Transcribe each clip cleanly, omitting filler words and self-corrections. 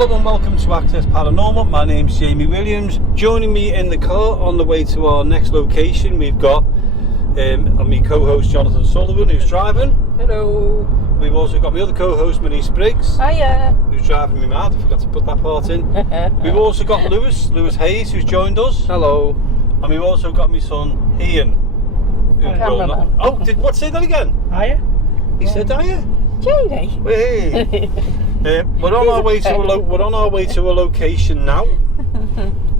Hello and welcome to Access Paranormal. My name's Jamie Williams. Joining me in the car on the way to our next location, we've got my co-host Jonathan Sullivan, who's driving. Hello. We've also got my other co-host Denise Briggs. Hiya. Who's driving me mad. I forgot to put that part in. We've also got Lewis Hayes, who's joined us. Hello. And we've also got my son Ian. Cameraman. What? Say that again. Hiya. He said hiya. Jamie. Hey. We're on our way to a location now.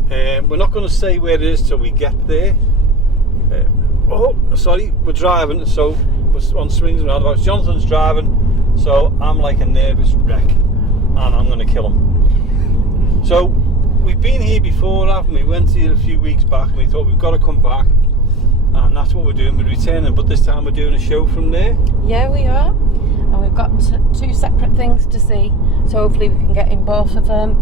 We're not going to say where it is till we get there. We're driving, so we're on swings and roundabouts. Jonathan's driving, so I'm like a nervous wreck, and I'm going to kill him. So we've been here before, haven't we? We went here a few weeks back, and we thought we've got to come back, and that's what we're doing. We're returning, but this time we're doing a show from there. Yeah, we are. And we've got two separate things to see, so hopefully we can get in both of them,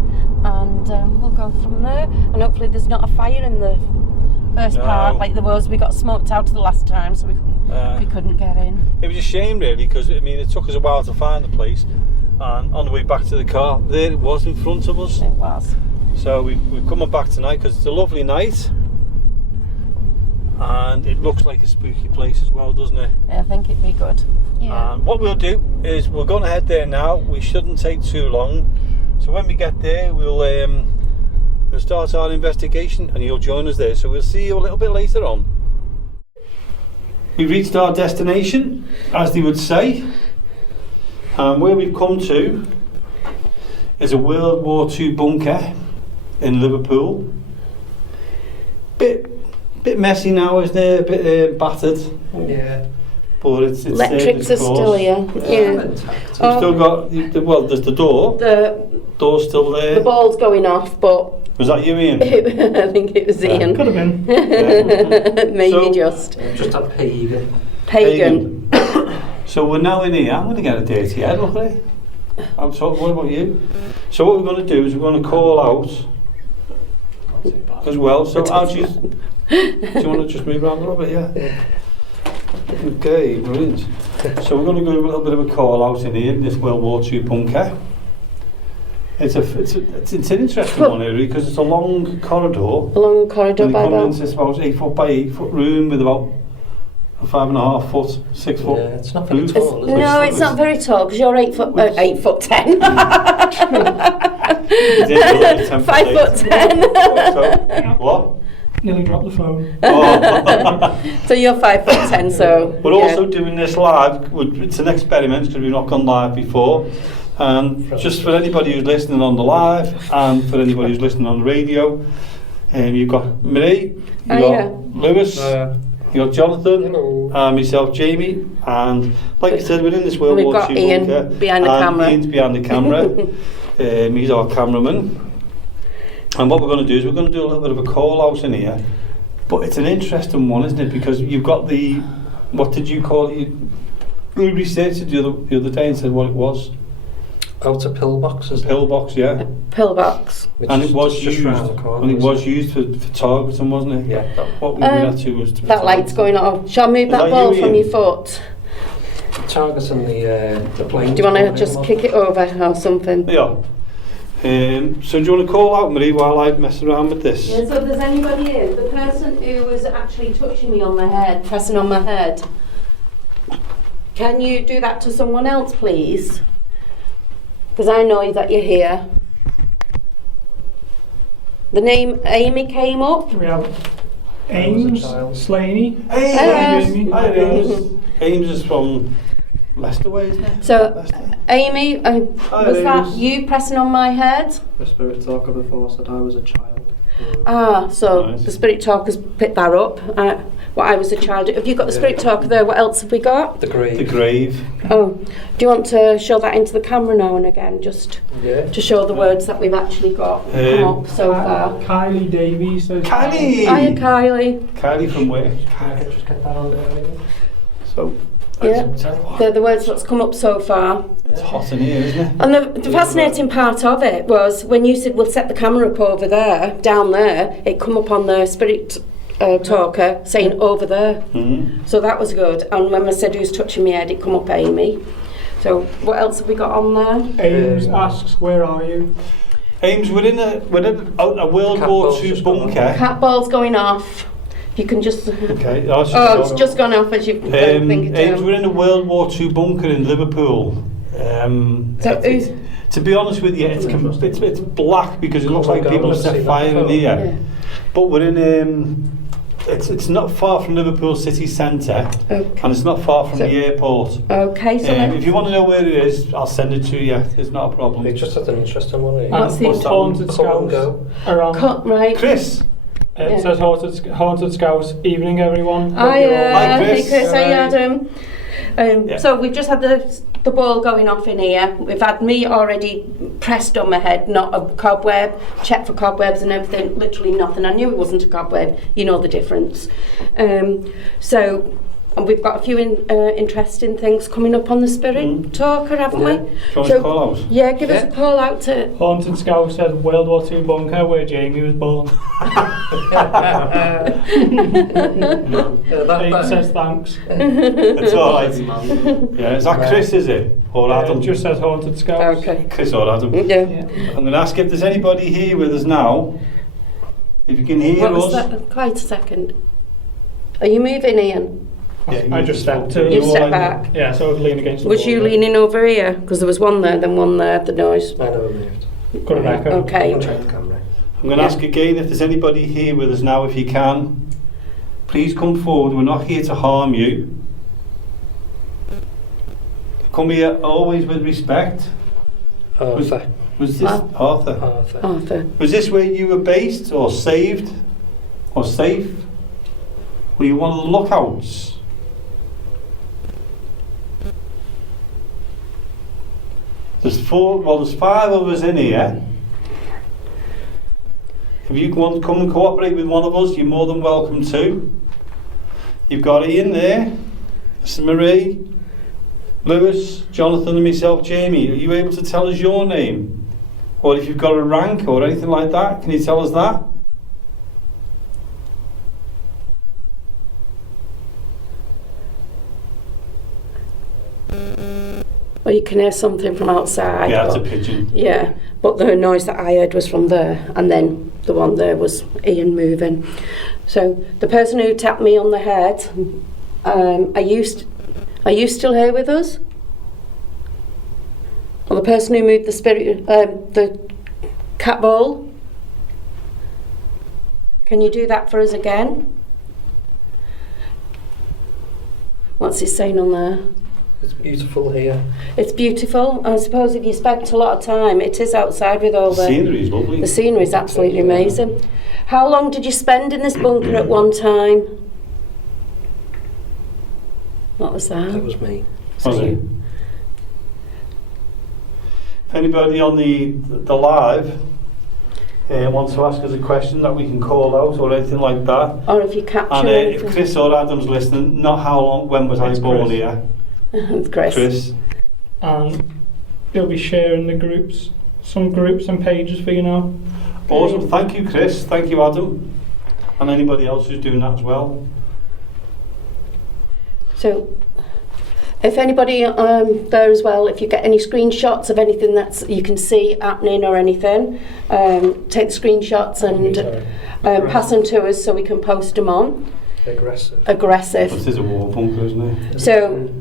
and we'll go from there. And hopefully there's not a fire in the first part like there was. We got smoked out the last time, so we couldn't get in. It was a shame really, because it took us a while to find the place, and on the way back to the car, there it was in front of us. It was. So we've come back tonight because it's a lovely night. And it looks like a spooky place as well, doesn't it? Yeah, I think it'd be good. Yeah. And what we'll do is we're going to head there now. We shouldn't take too long. So when we get there, we'll start our investigation, and you'll join us there. So we'll see you a little bit later on. We've reached our destination, as they would say. And where we've come to is a World War II bunker in Liverpool. Bit messy now, isn't it? A bit battered. Yeah. But it's electrics are still here. Yeah. You've still got there's the door. The door's still there. The ball's going off, but was that you, Ian? I think it was Ian. Could have been. Maybe so, just a pagan. So we're now in here. I'm going to get a dirty head, look at it. I'm talking. What about you? So what we're going to do is we're going to call out as well. So do you want to just move around a little bit? Yeah. Okay, brilliant. So we're going to go a little bit of a call out in here in this World War II bunker. It's an interesting one here because it's a long corridor. A long corridor by about. It's about 8 foot by 8 foot room with about 5.5 foot, 6 foot. Yeah, it's not very tall. No, it's not very tall because you're 8 foot 10. 5'10". So, what? Nearly dropped the phone. Oh. So you're 5'10", so... We're also doing this live. It's an experiment because we've not gone live before. And just for anybody who's listening on the live and for anybody who's listening on the radio, you've got Marie, you've got Lewis, you've got Jonathan, and myself, Jamie. And like I said, we're in this World War II Ian bunker. behind the camera. Ian's behind the camera. He's our cameraman. And what we're going to do is we're going to do a little bit of a call out in here, but it's an interesting one, isn't it? Because you've got the, what did you call it? We researched it the other day and said what it was. Oh, it's a pillbox, isn't it? Pillbox, yeah. A pillbox. And it was just used, round the corner, and it was used for targeting, wasn't it? Yeah. What we were to was to that light's going on. Shall I move that ball from your foot? Targeting the plane. Do you want to just kick it over or something? Yeah. So do you want to call out, Marie, while I mess around with this? Yeah, so if there's anybody in, the person who was actually touching me on my head, pressing on my head, can you do that to someone else, please? Because I know that you're here. The name Amy came up. We have Ames, Slaney. Ames is from Leicester way, isn't it? So, Amy, was that you pressing on my head? The spirit talker before said I was a child. So nice. The spirit talker's picked that up. I was a child. Have you got the spirit talker there? What else have we got? The grave. The grave. Oh, do you want to show that into the camera now and again, just to show the words that we've actually got come up so far? Kylie Davies. Kylie! Hiya, Kylie. Kylie from where? Just get that on there. So, Yeah, they're the words that's come up so far. it's hot in here, isn't it? And the fascinating part of it was when you said we'll set the camera up over there, down there, it come up on the spirit talker saying over there. Mm-hmm. So that was good. And when I said who's touching my head, it come up Amy. So what else have we got on there? Ames asks, where are you? Ames, we're in a World Cat War ball's II just gone off. bunker. Cat ball's going off. If you can just... Okay. Oh, it's just gone off as you don't think it Ames, we're in a World War II bunker in Liverpool. To be honest with you, it's black because it looks like people have set fire in here. Yeah. But we're in it's not far from Liverpool city centre, Okay. and it's not far from the airport. Okay, so If you want to know where it is, I'll send it to you. It's not a problem. It's just an interesting one. Eh? What's the- Haunted Come and Scouts go. around. cut right. Chris, It Yeah. says Haunted Scouts. Evening, everyone. Hope Hi, you're all well. Hi, Chris. Hey Chris, hey Alright. Adam. Yeah. So we've just had the ball going off in here. We've had me already pressed on my head, not a cobweb, checked for cobwebs and everything, literally nothing. I knew it wasn't a cobweb, you know the difference. And we've got a few interesting things coming up on the Spirit Talker, haven't we? do you want to call out? Yeah, give us a call out to... Haunted Scouts says World War II bunker where Jamie was born. It says thanks. It's all right. Yeah, is that Chris, is it? Or Adam? It just says Haunted Scouts. Okay. Chris or Adam. Yeah. I'm going to ask if there's anybody here with us now. If you can hear What us. was that? Quite a second. Are you moving, Ian? Yeah, I just stepped to You've the stepped wall. back. Yeah, so I'd lean against the Was wall you there. leaning over here? Because there was one there, then one there, the noise. I never moved. Got an echo. Okay. I'll check the camera. I'm going to ask again if there's anybody here with us now, if you can. Please come forward. We're not here to harm you. Come here always with respect. Arthur. Was this Arthur? Arthur. Arthur. Was this where you were based or saved or safe? Were you one of the lookouts? There's five of us in here. If you want to come and cooperate with one of us, you're more than welcome to. You've got Ian there, Mr. Marie, Lewis, Jonathan and myself, Jamie. Are you able to tell us your name? Or if you've got a rank or anything like that, can you tell us that? Well, you can hear something from outside. Yeah, it's a but- pigeon. Yeah, but the noise that I heard was from there, and then the one there was Ian moving. So the person who tapped me on the head, are you still here with us? Or the person who moved the cat ball? Can you do that for us again? What's it saying on there? It's beautiful here. It's beautiful. I suppose if you spent a lot of time, it is outside with all The the... scenery is lovely. The scenery is absolutely amazing. How long did you spend in this bunker at one time? What was That that? was me. Was it? If anybody on the live wants to ask us a question that we can call out or anything like that, Or if you capture and if anything? Chris or Adam's listening, not how long, when was I It's born Chris. here? It's Chris. Chris. And they'll be sharing the groups, some groups and pages for you now. Awesome. Thank you, Chris. Thank you, Adam. And anybody else who's doing that as well. So, if anybody there as well, if you get any screenshots of anything that's you can see happening or anything, take the screenshots and pass them to us so we can post them on. Aggressive. Aggressive. This is a war bunker, isn't it? So,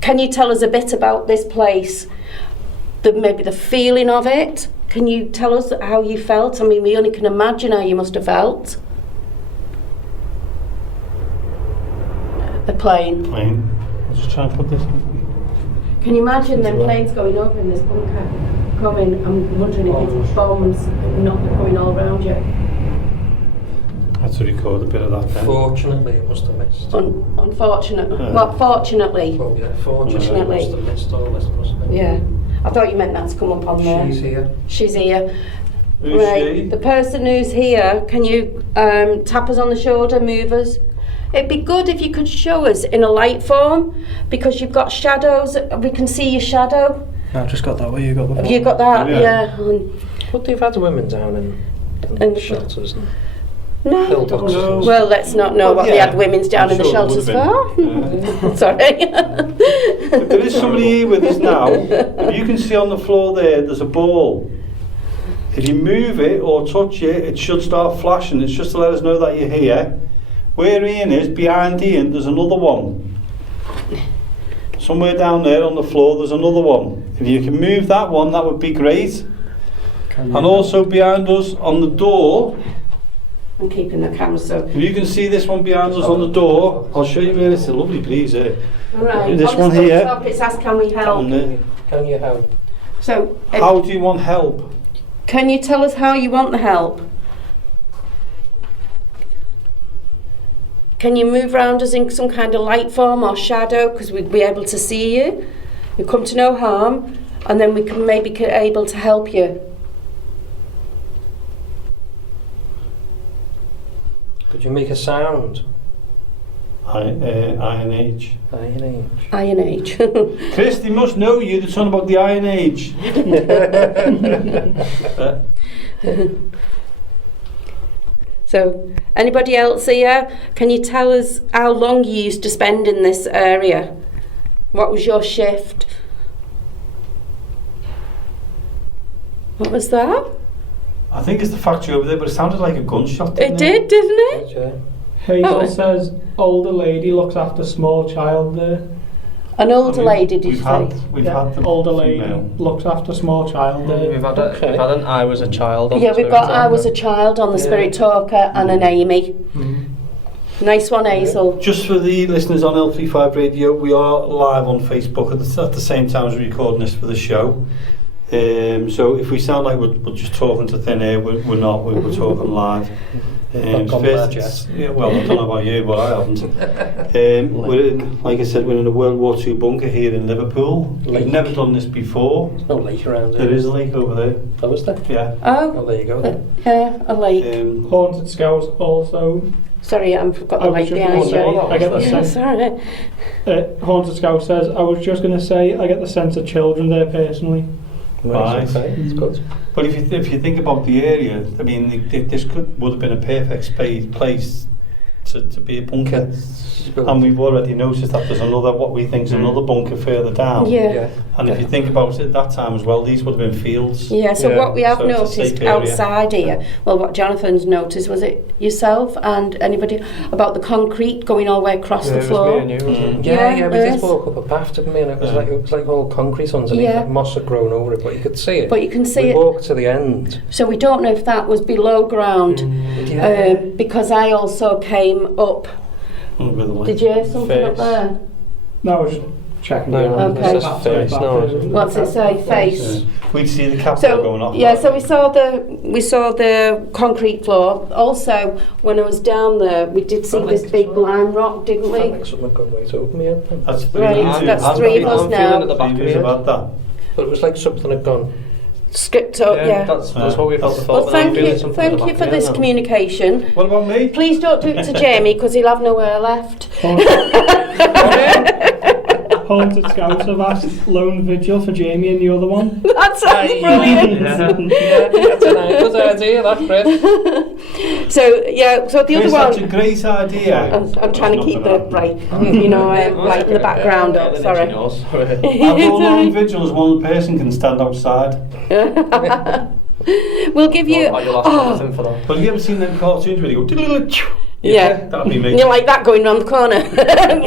can you tell us a bit about this place? Maybe the feeling of it? Can you tell us how you felt? I mean, we only can imagine how you must have felt. The plane. Plane. I'll just try and put this in. Can you imagine them planes going over in this bunker? Coming, I'm wondering if it's bombs not going all around you. Had to record a bit of that then. Fortunately, it must have missed. Unfortunately. Yeah. Well, fortunately. Well, yeah, fortunately, it must have missed all this, mustn't it? Yeah. I thought you meant that to come up on there. She's here. She's here. Who's Right, she? the person who's here, can you tap us on the shoulder, move us? It'd be good if you could show us in a light form, because you've got shadows, we can see your shadow. I've just got that way you got before. Have you got that? Yeah. Yeah. But they've had women down In in the- shelters and No. pillboxes. No. Well, let's not know Well, what they yeah, had women's down I'm in the sure shelters there for. would Sorry. If there is somebody here with us now, if you can see on the floor there's a ball. If you move it or touch it, it should start flashing. It's just to let us know that you're here. Where Ian is, behind Ian, there's another one. Somewhere down there on the floor, there's another one. If you can move that one, that would be great. And also behind us on the door, I'm keeping the camera so. if you can see this one behind us on the door, I'll show you where it's a lovely breeze here. Right. This on one the here. top, it says, can we Down help? there. Can you help? So, How do you want help? can you tell us how you want the help? Can you move around us in some kind of light form or shadow, because we'd be able to see you? You come to no harm, and then we can maybe able to help you. Could you make a sound? Iron Age. Iron Age. Iron Age. Chris, they must know you. They're talking about the Iron Age. So, anybody else here? Can you tell us how long you used to spend in this area? What was your shift? What was that? I think it's the factory over there, but it sounded like a gunshot. Didn't It did, didn't it? Yeah. Hazel Oh. says older lady looks after small child there. An older lady, did you we've say? We've Yeah, had the older lady female. looks after small child there. We've had, Okay. we've had an I was a child on Yeah, the we've got Spirit I Was a Talker. Child on the Yeah. Spirit Talker and an Amy. Mm. Nice one, Hazel. Just for the listeners on LP5 Radio, we are live on Facebook at the same time as we're recording this for the show. So if we sound like we're just talking to thin air, we're not. We're talking live. Not gone mad yet. Yeah, well, I don't know about you, but I haven't. We're in, like I said, we're in a WW2 bunker here in Liverpool. We've Lake. never done this before. There's no lake around There here. is a lake over there. Oh, is there? Yeah. Oh, Oh, there you go then. yeah, a lake. Haunted Scouts also. Sorry, I've got the I was lake just behind gonna say, you. I get the Yeah, sense. sorry. Haunted Scout says, I was just going to say, I get the sense of children there personally. Right. Nice, okay, it's good. But if you think about the area, I mean, this would have been a perfect place to be a bunker. And we've already noticed that there's another, what we think is another bunker further down. Yeah. And if you think about it at that time as well, these would have been fields. Yeah, so Yeah, what we have so it's a noticed safe area. outside here, well, what Jonathan's noticed, was it yourself and anybody, about the concrete going all the way across the It was floor? me and you, wasn't it? Yeah, Yeah, we yes. did walk up a path, didn't we? And it was Yeah. like all concrete underneath. Yeah. It. Moss had grown over it, but you could see it. But you can see we it, walked to the end. so we don't know if that was below ground, because I also came up. Did you hear something up Face. there? No, I was just checking. No, it out. Okay. it's just face. No, What's it say? Face. We'd see the capital going So off. yeah, so we saw the concrete floor. Also, when I was down there, we did see this big blind rock, didn't Felt we? like something had gone right over me. That's three Right, of you. that's I'm three of us I'm now. feeling at the back of Serious it. about that. But it was like something had gone. Script up, yeah. That's what we felt before. Well, but thank I'm feeling you, something at the thank you back for of it this now. communication. What about me? Please don't do it to Jamie because he'll have nowhere left. Haunted Scouts have asked lone vigil for Jamie and the other one. That sounds brilliant. Yeah, that's a nice good idea, that's great. So yeah, so the Chris, other that's a one. great idea. I'm trying to keep the right, light in the background up. Sorry. I'll go along vigil as one person can stand outside. We'll give you. You'll ask Oh, anything for that. But have you ever seen them cartoons where they go diddle-diddle-choo? yeah. That'd be me. You're like that going round the corner. In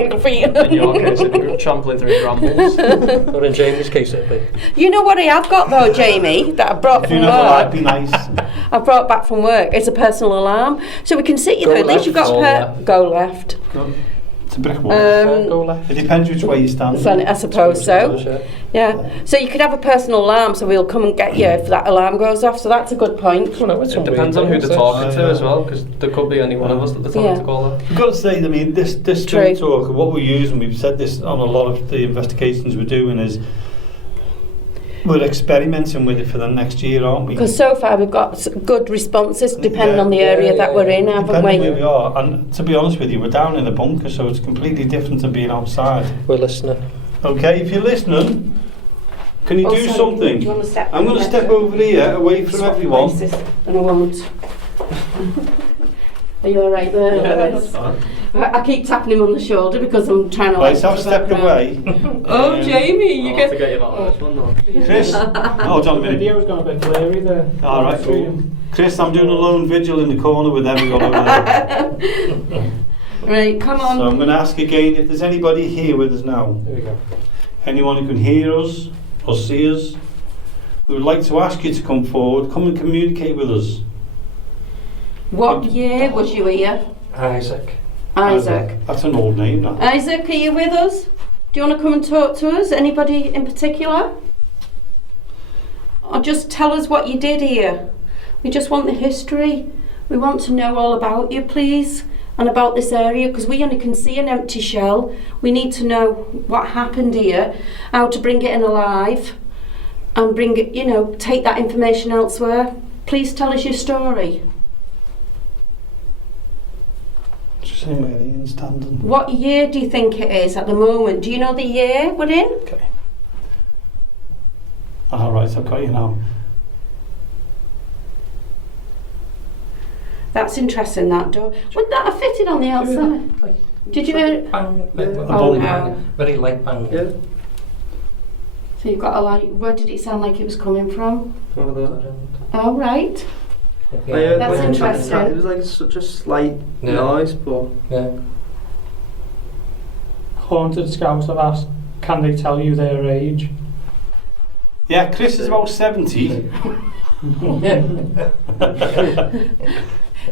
your case, it'd be trampling through brambles. Or in Jamie's case, it'd be. You know what I have got though, Jamie, that I brought If you from know that'd work. be nice. I brought back from work. It's a personal alarm, so we can sit you Go there. At least you've got left, go left. It's a brick wall. Go left. It depends which way you stand. So I suppose so. Yeah. So you could have a personal alarm, so we'll come and get you if that alarm goes off. So that's a good point. It depends on who they're talking to as well, because there could be any one of us that they're telling Yeah. to call that. I've got to say, I mean, this True. Spirit Talker, what we're using, we've said this on a lot of the investigations we're doing, is we're experimenting with it for the next year, aren't we? Because so far we've got good responses depending on the area that we're in, haven't Depending where we? we are, and to be honest with you, we're down in a bunker, so it's completely different than being outside. We're listening. Okay, if you're listening, can you Oh, do sorry, something? do you want to step I'm going to back? step over here, away from Swap everyone. places, and I won't. Are you all right there? Lewis? I keep tapping him on the shoulder because I'm trying to. Right, so I've stepped away. Oh, Jamie, you I'll get. have to get you that last one though. Chris, hold on a The minute. video's gone a bit blurry there. All right, Stream. Chris, I'm doing a lone vigil in the corner with everyone over there. Right, come on. So I'm going to ask again if there's anybody here with us now. There we go. Anyone who can hear us or see us. We would like to ask you to come forward, come and communicate with us. What year was you here? Isaac. Isaac. That's an old name, that. Isaac, are you with us? Do you want to come and talk to us? Anybody in particular? Or just tell us what you did here. We just want the history. We want to know all about you, please, and about this area, because we only can see an empty shell. We need to know what happened here, how to bring it in alive, and bring it, you know, take that information elsewhere. Please tell us your story. Just saying where Ian's standing. What year do you think it is at the moment? Do you know the year we're in? Okay. All right, I've got you now. That's interesting, that door. Would that have fitted on the outside? Did you hear it? Bang, Oh, bang. no. Very light bang. Yeah. So you've got a light. Where did it sound like it was coming from? Over there. Oh, right. Yeah. That's when I tried to interesting. tap, it was like such a slight Yeah. noise, but Yeah. Haunted Scouts have asked, can they tell you their age? Yeah, Chris is about 70.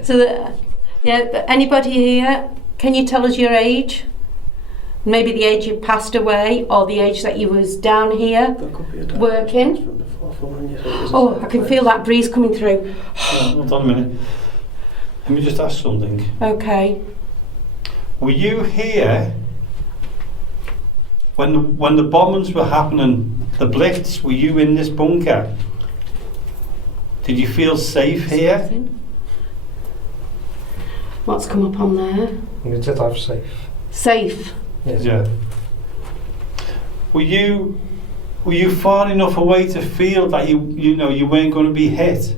So, anybody here, can you tell us your age? Maybe the age you passed away, or the age that you was down here there could be a working? from before for when you said it was a Oh, certain I can place. feel that breeze coming through. Hold on a minute. Let me just ask something. Okay. Were you here when the bombings were happening, the blitz? Were you in this bunker? Did you feel safe here? What's come up on there? You did have safe. Safe. Yes. Yeah. Were you far enough away to feel that you know you weren't going to be hit?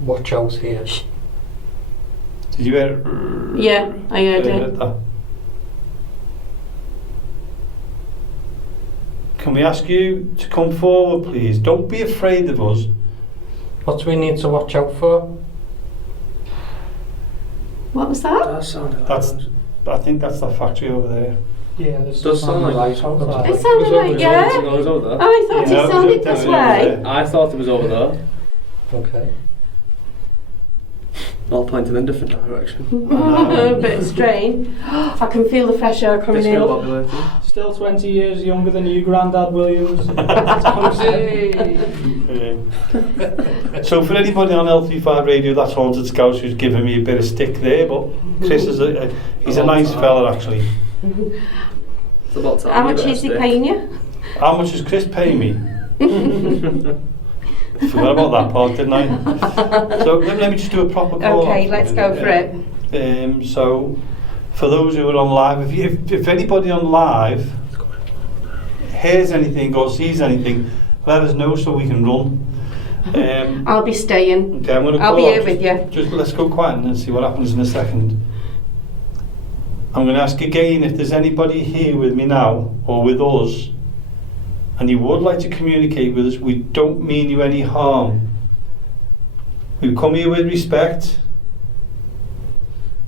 Watch out here. Did you hear? Yeah, I heard it. That? Can we ask you to come forward, please? Don't be afraid of us. What do we need to watch out for? What was that? That sounded like That's- it. I think that's the factory over there. Yeah, there's Does sound like light it. outside. It sounded like, yeah. It was over there. Oh, I thought Yeah, it sounded it was this over way. there. I thought it was over there. Okay. All pointing in different direction. A bit strange. I can feel the fresh air coming in. Discombobulating. Still 20 years younger than you, Grandad Williams. So for anybody on L35 radio, that's Haunted Scouts who's giving me a bit of stick there, but Chris is he's a nice fella actually. It's about time. How you much better is he stick. paying you? How much is Chris paying me? Forgot about that part, didn't I? So let me just do a proper call. Okay, let's go for it. So for those who are on live, if anybody on live hears anything or sees anything, let us know so we can run. I'll be staying. Okay, I'm going to I'll call be out. here with you. Just let's go quiet and see what happens in a second. I'm going to ask again if there's anybody here with me now or with us and you would like to communicate with us. We don't mean you any harm. We've come here with respect.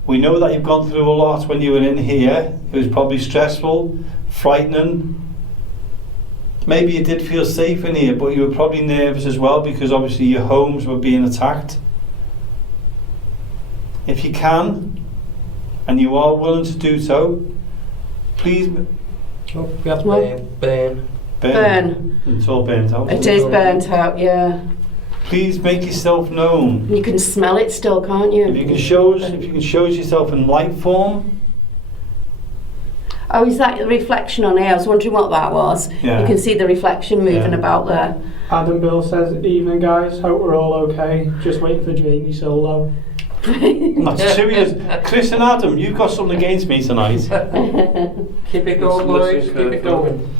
We know that you've gone through a lot when you were in here. It was probably stressful, frightening. Maybe you did feel safe in here, but you were probably nervous as well because obviously your homes were being attacked. If you can, and you are willing to do so, please Oh, we have Well- burn. Burn. It's all burnt out. It is burnt out, yeah. Please make yourself known. You can smell it still, can't you? If you can show us yourself in light form. Oh, is that the reflection on here? I was wondering what that was. Yeah. You can see the reflection moving Yeah. about there. Adam Bill says, evening guys, hope we're all okay. Just waiting for Jamie solo. That's serious. Chris and Adam, you've got something against me tonight. Keep it going, boys. Keep it going.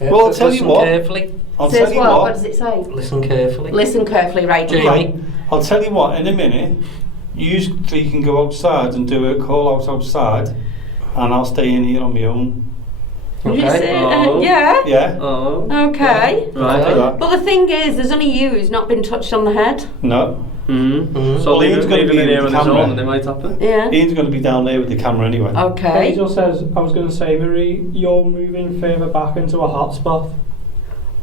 Well, I'll tell you listen what. carefully. I'll Says tell you what? What what. does it say? Listen carefully. Listen carefully, right? Jamie. Right. I'll tell you what. In a minute, You three can go outside and do a call out outside, and I'll stay in here on my own. Did you Okay. say, Oh. yeah. Yeah? Oh. Okay. I'll do that. Well, the thing is, there's only you who's not been touched on the head. No. So Well, leave Ian's it gonna leave be it in here with on the his own camera. and it might happen. Yeah. Ian's going to be down there with the camera anyway. Okay. Hazel says, I was going to say, Marie, you're moving further back into a hotspot.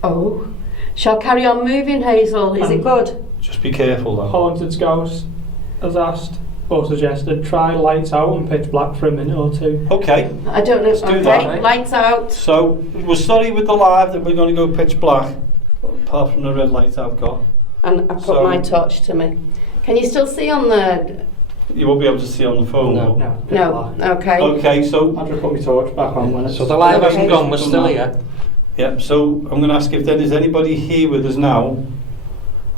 Oh. Shall I carry on moving, Hazel? Is it good? Just be careful though. Haunted Scouse has asked or suggested try lights out and pitch black for a minute or two. Okay. I don't know. Let's do Okay. that. Lights out. So we're sorry with the live that we're going to go pitch black, apart from the red light I've got. And I put So- my torch to me. Can you still see on the... You won't be able to see on the phone. No. though. No, pitch No. black. Okay. Okay, so I'll just put my torch back on when it's... So the live hasn't Okay. gone, we're still here. yeah, so I'm going to ask if there is anybody here with us now.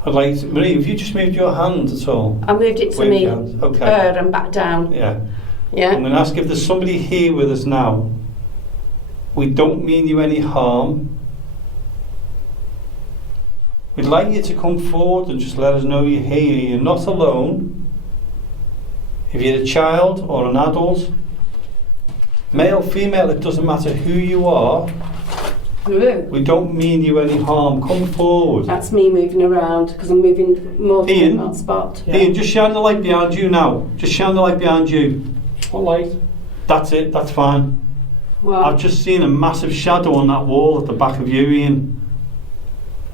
I'd like to, Marie, have you just moved your hand at all? I moved it to Wave me. your hand. Okay. And back down. Yeah. Yeah. I'm going to ask if there's somebody here with us now. We don't mean you any harm. We'd like you to come forward and just let us know you're here. You're not alone. If you're a child or an adult, male, female, it doesn't matter who you are. Ooh. We don't mean you any harm. Come forward. That's me moving around because I'm moving more than Ian? one spot. Yeah. Ian, just shine the light behind you now. Just shine the light behind you. What light? That's it, that's fine. Well, I've just seen a massive shadow on that wall at the back of you, Ian.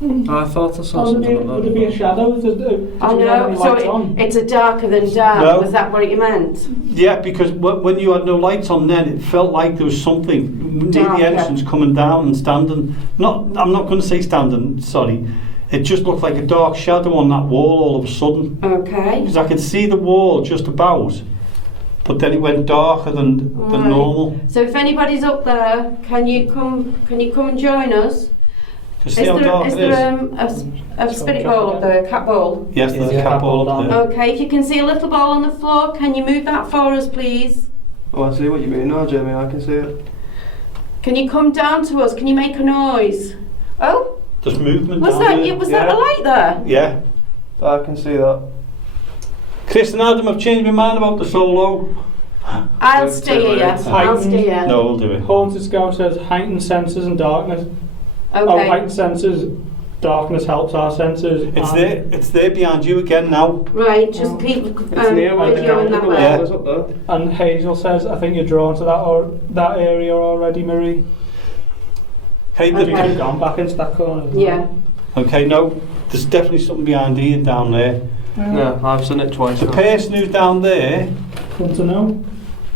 I thought I saw Oh, something would it be a shadow? Did I you have know. any So lights on? it's a darker than dark. No. Was that what you meant? Yeah, because when you had no lights on then, it felt like there was something near Darker. the entrance coming down and standing. I'm not going to say standing, sorry. It just looked like a dark shadow on that wall all of a sudden. Okay. Because I could see the wall just about, but then it went darker than Right. normal. So if anybody's up there, can you come and join us? Can you see how dark Is it there is? a spirit ball up there, a cat ball? Yes, there's Yeah. a cat ball up there. Okay, if you can see a little ball on the floor, can you move that for us, please? Oh, I see what you mean now, Jamie, I can see it. Can you come down to us? Can you make a noise? Oh, There's movement was down that? there. Was that a light there? Yeah. I can see that. Chris and Adam, I've changed my mind about the solo. I'll Good, stay good, here. right. I'll stay here. No, we'll do it. Haunted Scout says heightened senses and darkness. Oh, Okay. heightened senses, darkness helps our senses. It's there behind you again now. Right, just keep It's near where the videoing that wall way. Yeah. is up there. And Hazel says, I think you're drawn to that area already, Marie. Hey, Have you Okay. gone back into that corner? as well? Yeah. Okay, no, there's definitely something behind Ian down there. Yeah, I've seen it twice. The now. person who's down there, Want to know?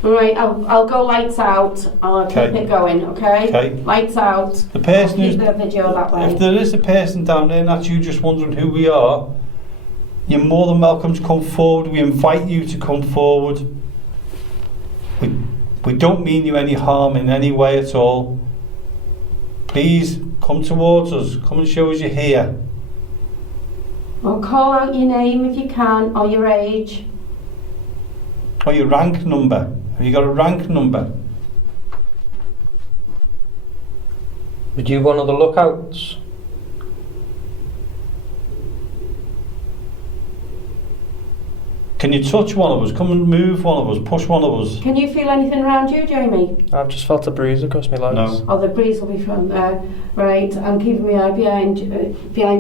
Right, I'll go lights out. I'll keep Okay. it going, okay? Okay. Lights out. the person Keep who's, the video that way. if there is a person down there and that's you just wondering who we are, you're more than welcome to come forward. We invite you to come forward. We don't mean you any harm in any way at all. Please come towards us. Come and show us you're here. Well, call out your name if you can, or your age. Or your rank number. Have you got a rank number? Would you one of the lookouts? Can you touch one of us? Come and move one of us. Push one of us. Can you feel anything around you, Jamie? I've just felt a breeze across my legs. No. Oh, the breeze will be from there. Right, I'm keeping my eye behind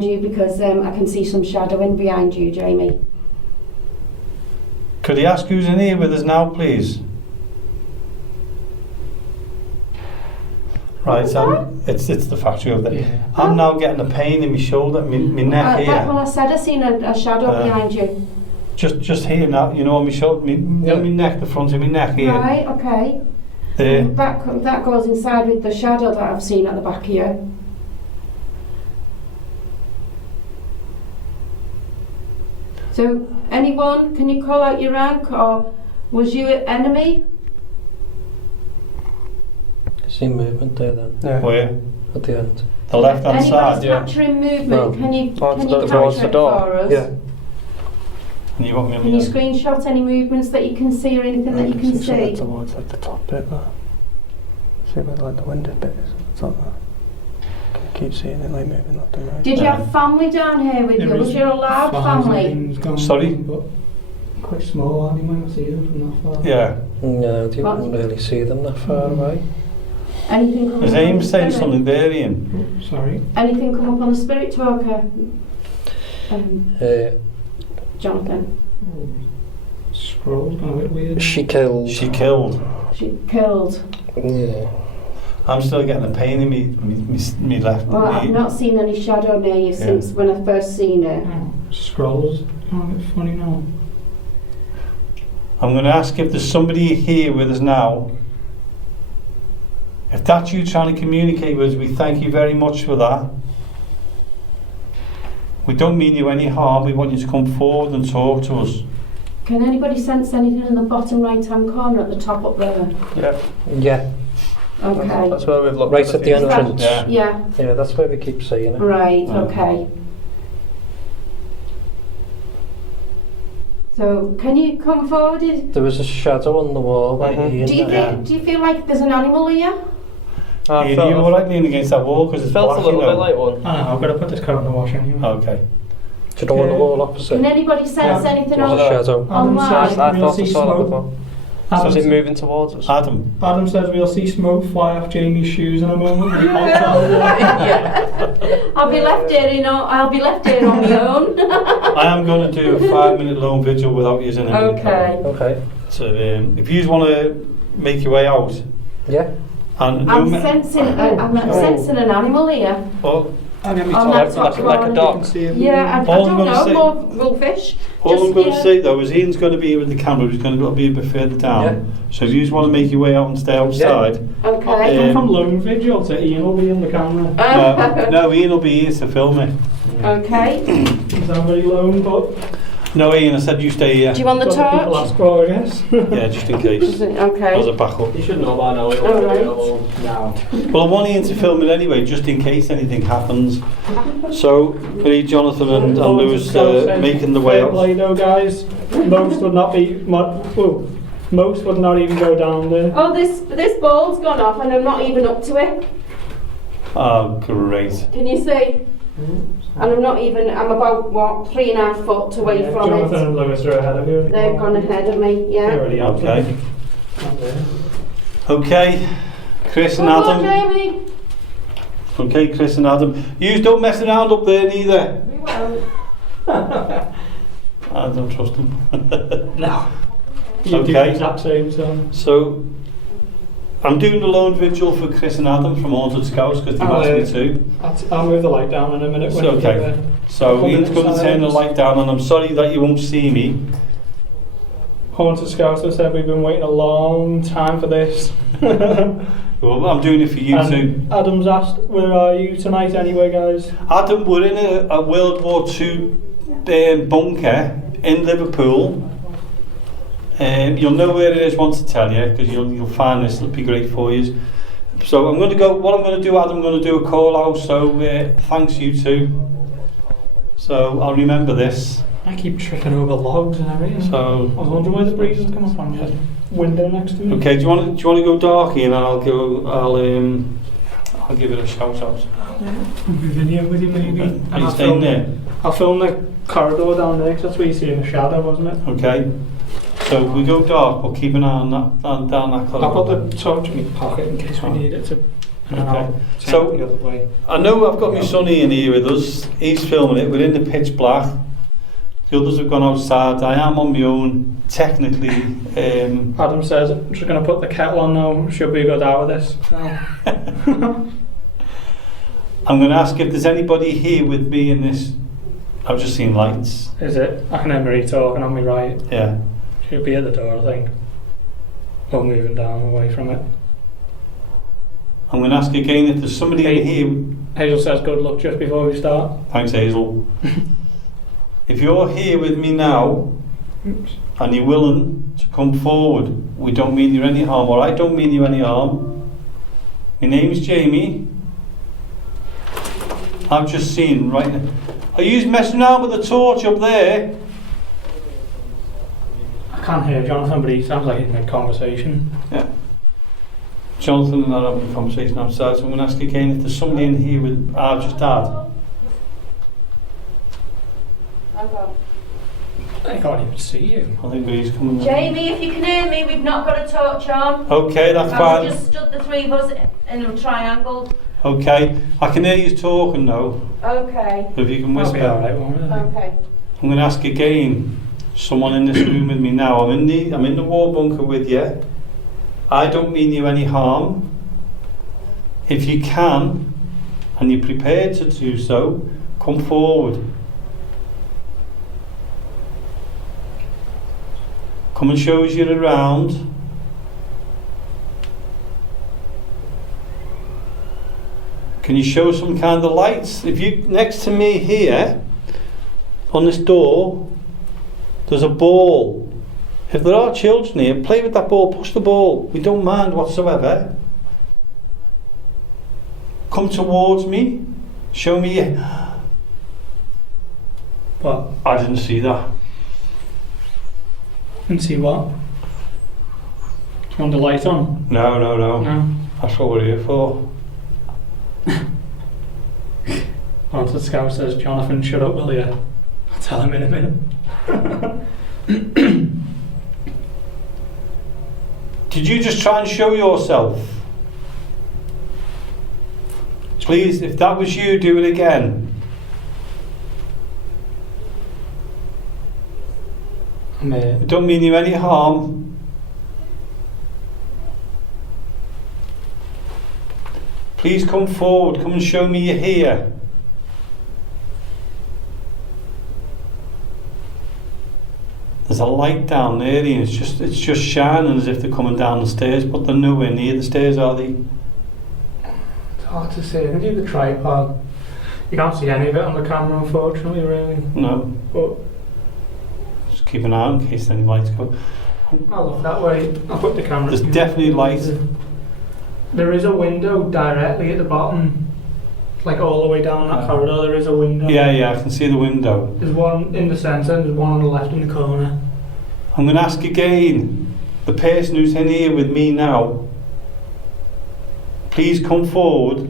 you because I can see some shadowing behind you, Jamie. Could he ask who's in here with us now, please? Right, it's the factory over there. Yeah. I'm now getting a pain in my shoulder, my neck Well, here. I said I seen a shadow behind you. Just here now, you know, on my shoulder, my neck, the front of my neck here. Right, okay. There. That goes inside with the shadow that I've seen at the back here. So, anyone, can you call out your rank, or was you an enemy? I see movement there then. Yeah. Where? At the end. The left hand Anybody's side. yeah. capturing movement, No. can you Towards capture the it door. for us? Yeah. And you want me on Can my you head? screenshot any movements that you can see or anything that you can see? Towards like the top bit there. See where like the window bit is? It's like that. Can you keep seeing it like moving left and right? Did you have family down here with you? Was you a large family? Sorry? quite small, aren't you? Might not see them from that far. Yeah. No, you What? wouldn't really see them that far away. Anything come Is up on Aim the saying spirit? something there, Ian? Oh, sorry. Anything come up on the spirit talker? Uh, Jonathan. Oh, scroll's gone a bit weird. she killed. She killed. She killed. Yeah. I'm still getting a pain in me left. Well, I've not seen any shadow near you since when I first seen her. Oh, scroll's gone a bit funny now. I'm going to ask if there's somebody here with us now. If that's you trying to communicate with us, we thank you very much for that. We don't mean you any harm. We want you to come forward and talk to us. Can anybody sense anything in the bottom right hand corner at the top up there? Yeah. Okay. That's where we've looked. Right at the Is that- entrance. Yeah. Yeah, Yeah, that's where we keep seeing it. right, Oh. okay. So, can you come forward? There was a shadow on the wall by Ian. Do you feel like there's an animal here? I Ian, felt, you all right leaning against that wall because it's felt black, a little you know? bit like one. I know, I've got to put this coat in the wash anyway. Okay. Do you know on the wall opposite? Can anybody sense Yeah. anything There was a on? shadow. Adam Online. says I we'll thought I see saw that smoke. before. Was it Adam, moving towards us? Adam. Adam says we'll see smoke fly off Jamie's shoes in a moment. I'll be left here, I'll be left here on my own. I am going to do a 5-minute lone vigil without using any. Okay. Okay. So if you want to make your way out, Yeah. and I'm sensing an animal here. well, I'll get me On top that left, top like a corner. dog. Yeah, I All I'm don't gonna know, say- more wolfish. all I'm Just going to here. say though is Ian's going to be with the camera. He's going to be a bit further down. Yeah. So if you just want to make your way out and stay outside, Okay. Come from lone vigil to Ian will be in the camera. no, Ian will be here to film it. Okay. Is that very lone, but No, Ian, I said you stay here. Do you want the other people torch? ask for, I guess. Yeah, just in case. Is it? As Okay. a backup. You should know by now. All right. No. Well, I want Ian to film it anyway, just in case anything happens. So, for Jonathan and Lewis making the way Fair out. play though, guys. Most would not even go down there. Oh, this ball's gone off and I'm not even up to it. Oh, great. Can you see? And I'm about, 3.5 foot away from Jonathan it. and Lewis are ahead of you. They've gone ahead of me, They're yeah. already out. Okay. Not there. Okay, Chris and Come on, Adam. Jamie. Okay, Chris and Adam. You don't mess around up there neither. We won't. I don't trust them. No. You do the Okay. exact same, so. So, I'm doing the lone vigil for Chris and Adam from Haunted Scouts because they've asked me to. I'll move the light down in a minute when So, you get okay. there. So, Ian's going to turn the light down, and I'm sorry that you won't see me. Haunted Scouts have said we've been waiting a long time for this. Well, I'm doing it for you And too. Adam's asked, where are you tonight anyway, guys? Adam, we're in a World War II bunker in Liverpool. You'll know where it is once I tell you, because you'll find this. It'll be great for you. So I'm going to go. What I'm going to do, Adam, I'm going to do a call out. So thanks you two. So I'll remember this. I keep tripping over logs and everything. So I was wondering where the breeze is coming from. There's a window next to me. okay. Do you want to go darky, and I'll give it a shout out. I'll be video with you maybe. Are And you I'll staying there? I'll film the corridor down there 'cause that's where you see in the shadow, wasn't it? Okay. So if we go dark, we'll keep an eye on that down that corridor. I'll put the torch in my pocket in case we need it to. And then Okay. I'll So- turn it the other way. I know I've got my son Ian here with us. He's filming it. We're in the pitch black. The others have gone outside. I am on my own, technically. Adam says, I'm just going to put the kettle on now. Should be a good hour this. So. I'm going to ask if there's anybody here with me in this. I've just seen lights. Is it? I can hear Marie talking on my right. Yeah. She'll be at the door, I think. Or moving down away from it. I'm going to ask again if there's somebody in here. Hazel says good luck just before we start. Thanks, Hazel. If you're here with me now Oops. and you're willing to come forward, we don't mean you any harm, or I don't mean you any harm. My name's Jamie. I've just seen right now. Are you messing around with the torch up there? I can't hear Jonathan, but he sounds like he's in a conversation. Yeah. Jonathan and I are having a conversation outside, so I'm going to ask again if there's somebody in here with. I've just had. I can't even see you. I think he's coming. Jamie, if you can hear me, we've not got a torch on. Okay, that's I've fine. just stood the three of us in a triangle. Okay, I can hear you talking now. Okay. If you can I'll whisper. be alright, won't I? Okay. I'm going to ask again. Someone in this room with me now. I'm in the war bunker with you. I don't mean you any harm. If you can, and you're prepared to do so, come forward. Come and show us you're around. Can you show some kind of lights? If you next to me here, on this door, there's a ball. If there are children here, play with that ball, push the ball. We don't mind whatsoever. Come towards me, show me your... What? I didn't see that. And see what? Do you want the light on? No. No. That's what we're here for. Haunted Scout says, Jonathan, shut up, will you? I'll tell him in a minute. Did you just try and show yourself? Please, if that was you, do it again. I don't mean you any harm. Please come forward, come and show me you're here. There's a light down there and it's just shining as if they're coming down the stairs, but they're nowhere near the stairs, are they? It's hard to see. I can do the tripod. You can't see any of it on the camera, unfortunately, really. No. But Just keep an eye in case any lights go. I'll look that way. I'll put the camera. There's definitely light. There is a window directly at the bottom, like all the way down that corridor. There is a window. Yeah, I can see the window. There's one in the centre and there's one on the left in the corner. I'm going to ask again, the person who's in here with me now, please come forward.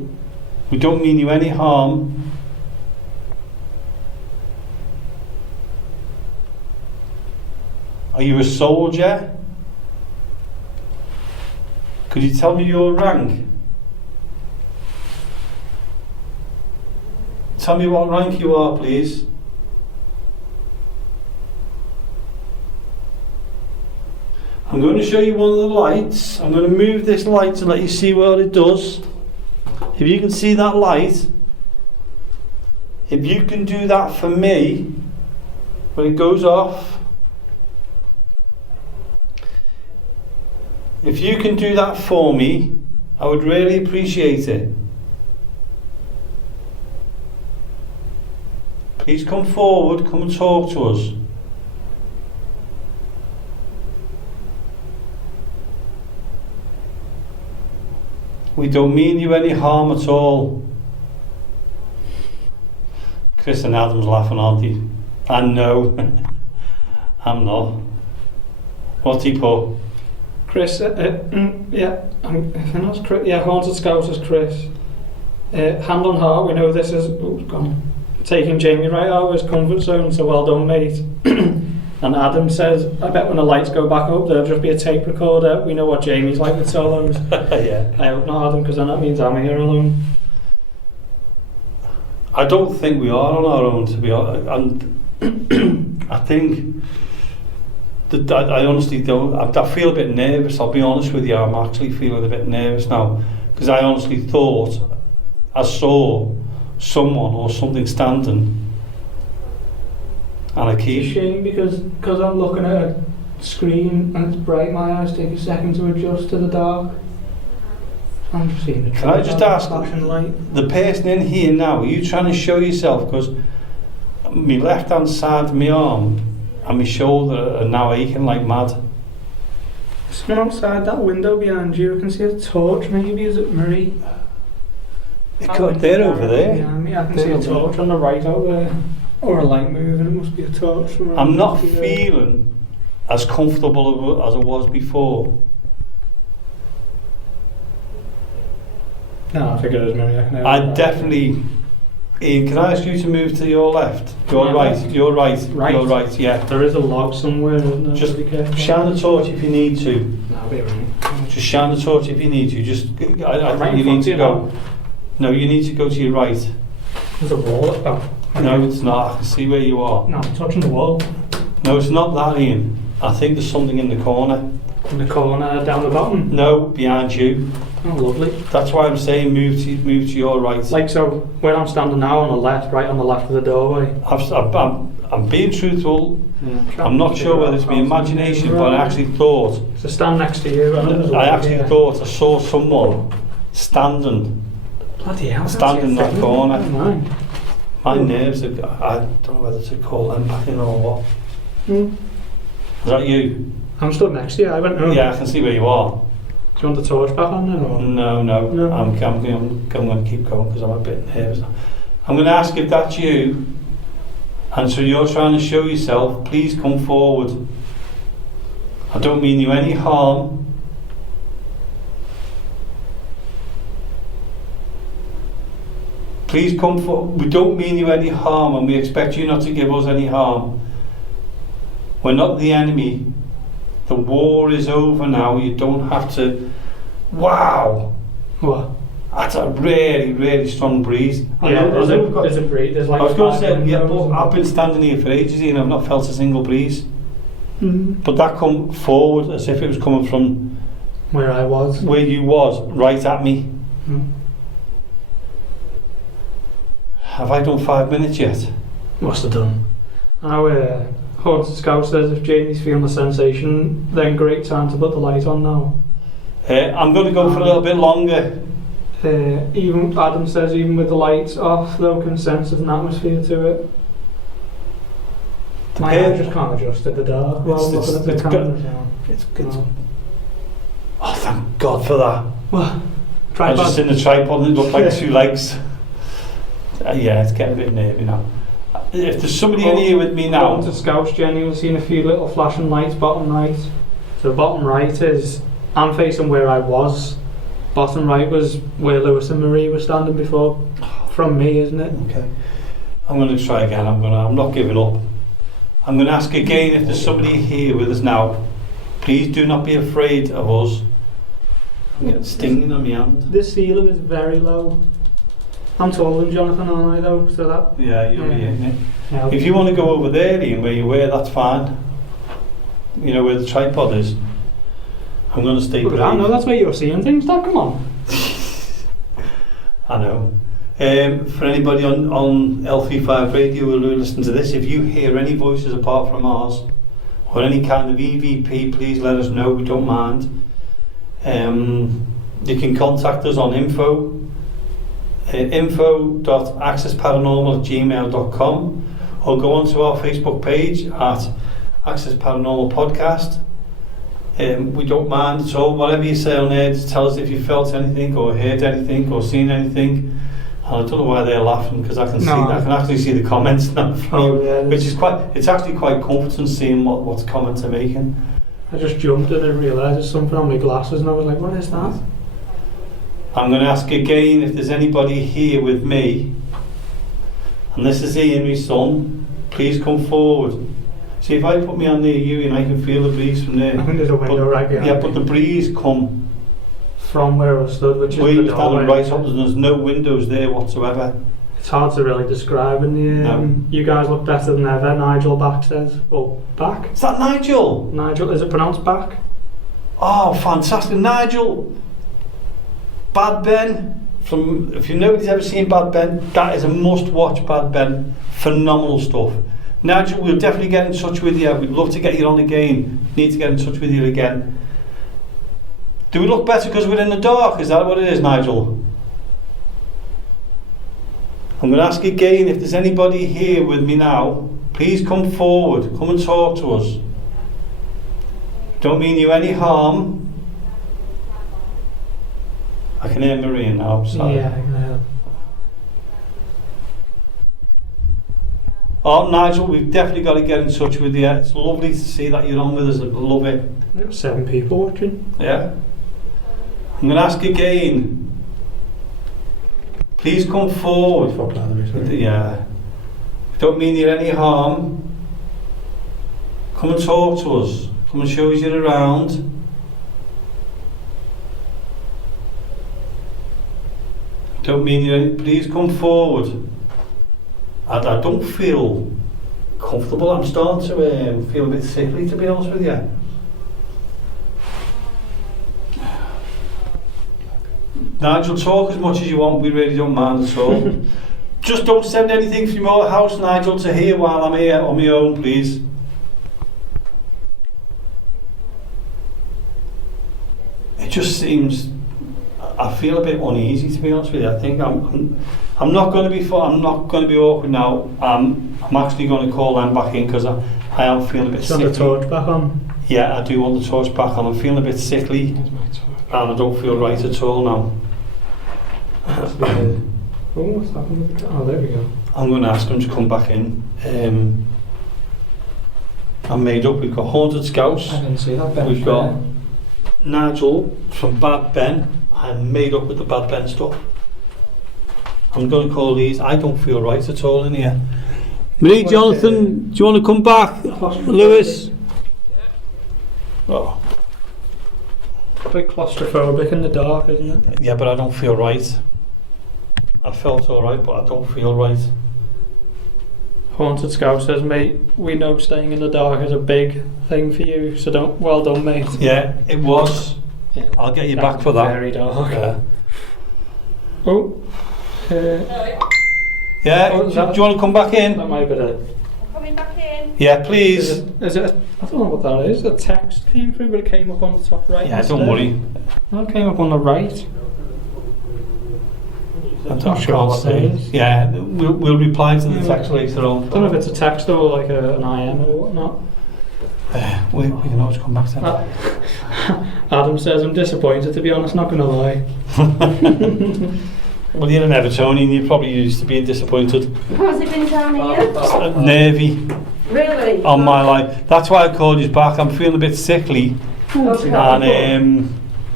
We don't mean you any harm. Are you a soldier? Could you tell me your rank? Tell me what rank you are, please. I'm going to show you one of the lights. I'm going to move this light to let you see what it does. If you can see that light, if you can do that for me, when it goes off, if you can do that for me, I would really appreciate it. Please come forward, come and talk to us. We don't mean you any harm at all. Chris and Adam's laughing, aren't they? I know. I'm not. What's he put? Chris, yeah, I think that's Chris. Yeah, Haunted Scout is Chris. Hand on heart, we know this is taking Jamie right out of his comfort zone, so well done, mate. And Adam says, I bet when the lights go back up, there'll just be a tape recorder. We know what Jamie's like with solos. Yeah. I hope not, Adam, because then that means I'm here alone. I don't think we are on our own, to be honest. And I think that I honestly don't. I feel a bit nervous. I'll be honest with you. I'm actually feeling a bit nervous now because I honestly thought I saw someone or something standing, and I It's a keep. shame because I'm looking at a screen and it's bright. My eyes take a second to adjust to the dark. I'm just seeing Can I just ask flashing light. the person in here now? Are you trying to show yourself? Because my left hand side of my arm and my shoulder are now aching like mad. Someone outside that window behind you. I can see a torch. Maybe is it Marie? They're over there. Behind me. I can see a torch on the right out there, or a light moving. It must be a torch. I'm not feeling as comfortable as I was before. No, I figured it was Marie. I definitely, Ian, can I ask you to move to your left? Your My right, left? your right, Right. your right, yeah. There is a log somewhere, isn't there? Just Be careful. shine the torch if you need to. No, I'll be right. Just shine the torch if you need to. Just, I think you need to go. No, you need to go to your right. There's a wall. Oh, No, it's not. I can see where you are. no, I'm touching the wall. No, it's not that, Ian. I think there's something in the corner. In the corner, down the bottom. No, behind you. Oh, lovely. That's why I'm saying move to your right. Like so, where I'm standing now on the left, right on the left of the doorway. I'm being truthful. Yeah. I'm not sure whether it's my imagination, but I actually thought. So stand next to you. I actually thought I saw someone standing. Bloody hell. Standing in that corner. Oh, My nerves are. I don't know whether to call them back in or what. no. Is that you? I'm stood next to you. I went. Oh. Yeah, I can see where you are. Do you want the torch back on then? Or? No. No. I'm going to keep going because I'm a bit nervous. I'm going to ask if that's you, and so you're trying to show yourself. Please come forward. I don't mean you any harm. Please come forward. We don't mean you any harm, and we expect you not to give us any harm. We're not the enemy. The war is over now. You don't have to. Wow. What? That's a really, really strong breeze. I Yeah, know there's a breeze. There's like. I was going to 5 say, yeah, windows. but I've been standing here for ages and I've not felt a single breeze. Mhm. But that come forward as if it was coming from Where I was. where you was, right at me. Mm. Have I done 5 minutes yet? Must have done. Our Haunted Scout says if Jamie's feeling the sensation, then great time to put the light on now. I'm going to go for a little bit longer. Even Adam says even with the lights off, though, can sense there's an atmosphere to it. My eye just can't adjust to the dark while I'm looking at the camera. It's No. Oh, thank God for that. What? I Tripod? just in the tripod and it looked like 2 legs. Yeah, it's getting a bit nervy now. If there's somebody in here with me now, Haunted Scouts, Jenny, we've seen a few little flashing lights bottom right. So bottom right is, I'm facing where I was. Bottom right was where Lewis and Marie were standing before. From me, isn't it? okay. I'm going to try again. I'm not giving up. I'm going to ask again if there's somebody here with us now. Please do not be afraid of us. I'm getting stinging on my hand. This ceiling is very low. I'm taller than Jonathan, aren't I, though? So that. Yeah, you'll be in it. Yeah, If you want to go over there, Ian, where you were, that's fine. You know where the tripod is. I'm going to stay Look at that, no, brave. that's where you're seeing things, Dad, come on. I know. For anybody on L35 radio who will listen to this, if you hear any voices apart from ours or any kind of EVP, please let us know. We don't mind. You can contact us on info.accessparanormal@gmail.com or go onto our Facebook page at Access Paranormal Podcast. We don't mind at all. Whatever you say on there, just tell us if you felt anything or heard anything or seen anything. And I don't know why they're laughing because I can see No. that. I can actually see the comments now from Oh, you, yeah, which is it's actually quite comforting seeing what comments are making. I just jumped and I realised there's something on my glasses and I was like, what is that? I'm going to ask again if there's anybody here with me, and this is Ian, my son. Please come forward. See, if I put me on near you and I can feel the breeze from there. I think there's a window right behind Yeah, me. but the breeze come From where I stood, which is where the you're standing doorway. right up, and there's no windows there whatsoever. It's hard to really describe in the No. You guys look better than ever, Nigel Back says. Oh, Back? Is that Nigel? Nigel, is it pronounced Back? Oh, fantastic. Nigel. Bad Ben. If nobody's ever seen Bad Ben, that is a must-watch, Bad Ben. Phenomenal stuff. Nigel, we'll definitely get in touch with you. We'd love to get you on again. Need to get in touch with you again. Do we look better because we're in the dark? Is that what it is, Nigel? I'm going to ask again if there's anybody here with me now. Please come forward. Come and talk to us. Don't mean you any harm. I can hear Maria now. Sorry. Yeah, I can hear. Oh, Nigel, we've definitely got to get in touch with you. It's lovely to see that you're on with us. I love it. There were 7 people watching. Yeah. I'm going to ask again. Please come forward. Yeah. Don't mean you any harm. Come and talk to us. Come and show us you're around. Don't mean you any. Please come forward. I don't feel comfortable. I'm starting to feel a bit sickly, to be honest with you. Nigel, talk as much as you want. We really don't mind at all. Just don't send anything from your house, Nigel, to here while I'm here on my own, please. It just seems, I feel a bit uneasy, to be honest with you. I think I'm not going to be awkward now. I'm actually going to call them back in because I am feeling a bit sickly. Want the torch back on? Yeah, I do want the torch back on. I'm feeling a bit sickly and I don't feel right at all now. Oh, what's happened with the car? Oh, there we go. I'm going to ask them to come back in. I'm made up. We've got Haunted Scouts. I didn't see that. We've got Nigel from Bad Ben. I'm made up with the Bad Ben stuff. I'm going to call these. I don't feel right at all in here. Me, Jonathan, do you want to come back? Lewis? Oh. A bit claustrophobic in the dark, isn't it? Yeah, but I don't feel right. I felt alright, but I don't feel right. Haunted Scout says, mate, we know staying in the dark is a big thing for you, so well done, mate. Yeah, it was. Yeah. I'll get you back for that. Very dark. Yeah. Oh. Yeah, Oh, do you want to come back in? That might be it. Coming back in. Yeah, please. Is it I don't know what that is. A text came through, but it came up on the top right. Yeah, instead. don't worry. No, it came up on the right. I'm not sure what that is. Yeah, we'll reply to the text later on. I don't know if it's a text or like an IM or whatnot. We can always come back to that. Adam says, I'm disappointed, to be honest, not going to lie. Well, you're an Evertonian, you're probably used to being disappointed. How's it been down here? Nervy Really? on my life. That's why I called you back. I'm feeling a bit sickly. Okay. And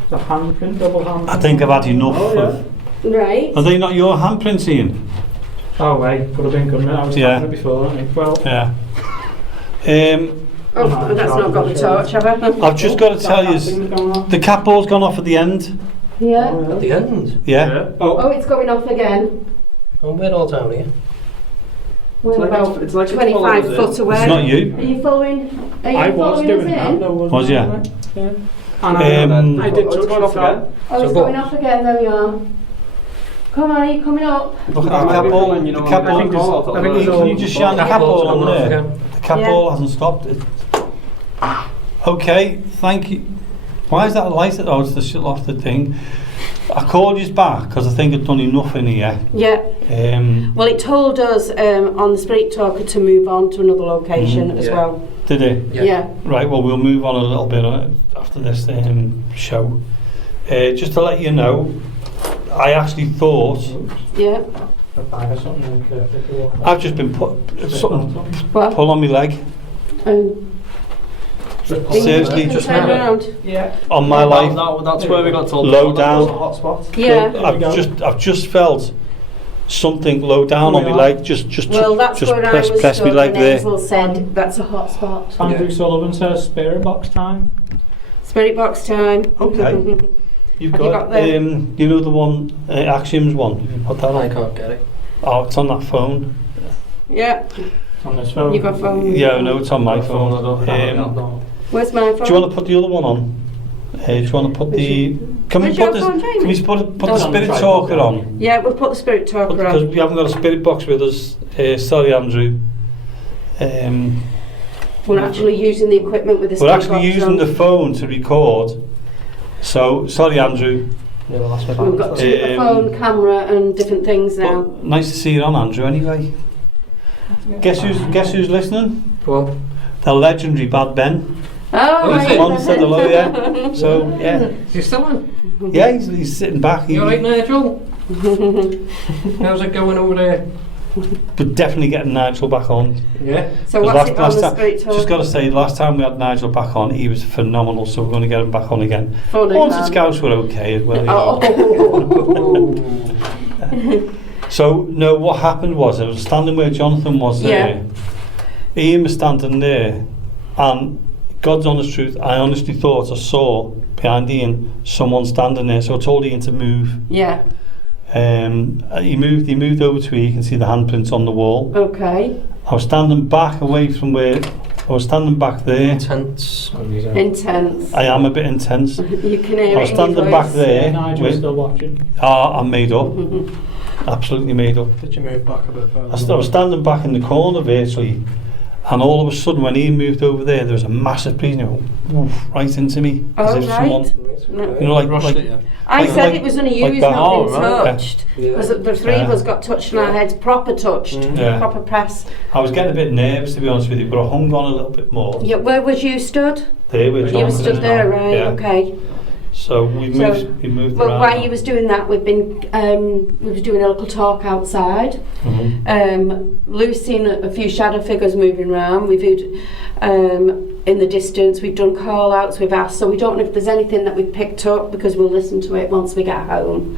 The handprint, double handprint. I think I've had enough of... Right. Are they not your handprints, Ian? Oh, wait, could have been good. I was Yeah. having it before, hadn't I? Well, Yeah. Oh, that's not got the torch, have I? I've just got to tell you, the cat ball's gone off at the end. Yeah. At the end? Yeah. Oh, it's going off again. Oh, we're all down here. We're about it's like 25 foot away. It's not you. Are you following? Are you I was following doing us that. in? No, Was ya? Yeah. Um, And I did it's touch going off myself. again. Oh, it's So going what? off again. There we are. Come on, are you coming up? Look at the cat ball. The cat I think ball. I think it's Can you just shine the cat ball on there? The cat Yeah. ball hasn't stopped. Okay, thank you. Why is that light? Oh, it's the shut off the thing. I called you back because I think I've done enough in here. Yeah. Well, it told us on the Spirit Talker to move on to another location as Yeah. well. Did it? Yeah. Right, well, we'll move on a little bit after this show. Just to let you know, I actually thought Yeah. A bag or something. I've just been put something What? pull on my leg. Seriously, You can just turn around. Yeah. on my life. That's where we got told. Low that was down. a hot spot. Yeah. I've just felt something low down on my leg. Just Well, that's just where I press was press my stood leg and there. Hazel said that's a hot spot. Andrew Sullivan says spirit box time. Spirit box time. Okay. You've Have you got, got the- you know the one, Axioms one. You put that I on. can't get it. Oh, it's on that phone. Yeah. On this phone. You got phone. Yeah, no, it's on my I phone. don't have it out, no. Where's my phone? Do you want to put the other one on? Do you want to put the? Can we Where's put your this? phone, Jamie? Can we put Oh, the Spirit Talker on? Yeah, we'll put the Spirit Talker Because on. we haven't got a spirit box with us. Sorry, Andrew. We're actually using the equipment with the We're Spirit actually box using on. the phone to record. So sorry, Andrew. Yeah, well, that's my We've got to the phone, camera, and different things now. But nice to see you on, Andrew. Anyway, guess who's listening? Go on. The legendary Bad Ben. Oh, is right. it? One said hello, yeah. So yeah, Is he still on? yeah, he's sitting back. You alright, Nigel? How's it going over there? But definitely getting Nigel back on. Yeah. So 'Cause what's it on the time, Spirit Talker? just got to say, last time we had Nigel back on, he was phenomenal. So we're going to get him back on again. Funny, Haunted man. Scouts were okay as well. You know. Oh. So, no, what happened was I was standing where Jonathan was there. Ian was standing there, and God's honest truth, I honestly thought I saw behind Ian someone standing there. So I told Ian to move. Yeah. He moved over to where you can see the handprints on the wall. Okay. I was standing back away from where I was standing back there. Intense. Intense. I am a bit intense. You can hear I was it in your standing back voice. there. Nigel's still watching. I'm made up. Absolutely made up. Did you move back a bit further? I was standing back in the corner virtually, and all of a sudden when he moved over there was a massive breeze, right into me. As Oh, if right. someone, No. Rushed at you. I like- said like- it was only you like who's that. not been Oh, right, touched. Was it the three of Yeah. us got touched on our heads, proper touched, Yeah. proper press. I was getting a bit nervous, to be honest with you, but I hung on a little bit more. Yeah, where was you stood? There we You were stood there, right? Yeah. Okay. So we moved Well, around. while you was doing that, we was doing a little talk outside. Lou's seen a few shadow figures moving around. We've viewed in the distance. We've done call outs. We've asked, so we don't know if there's anything that we've picked up because we'll listen to it once we get home.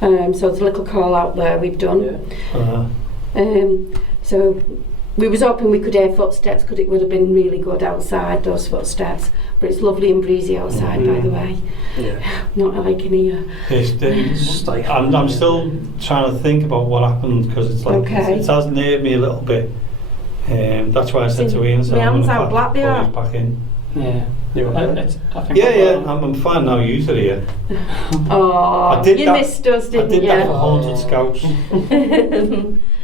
So it's a little call out there we've done. So we was hoping we could hear footsteps because it would have been really good outside, those footsteps. But it's lovely and breezy outside, by the way. Yeah. Not like in here. I'm still trying to think about what happened because it's like Okay. it has neared me a little bit. That's why I said to Ian, My hands I'm how black they are. back in. Yeah. You were there? I think Yeah, I'm fine now. Usually, yeah. Oh, I did you that- missed us, I didn't did you? that for Haunted Scouts.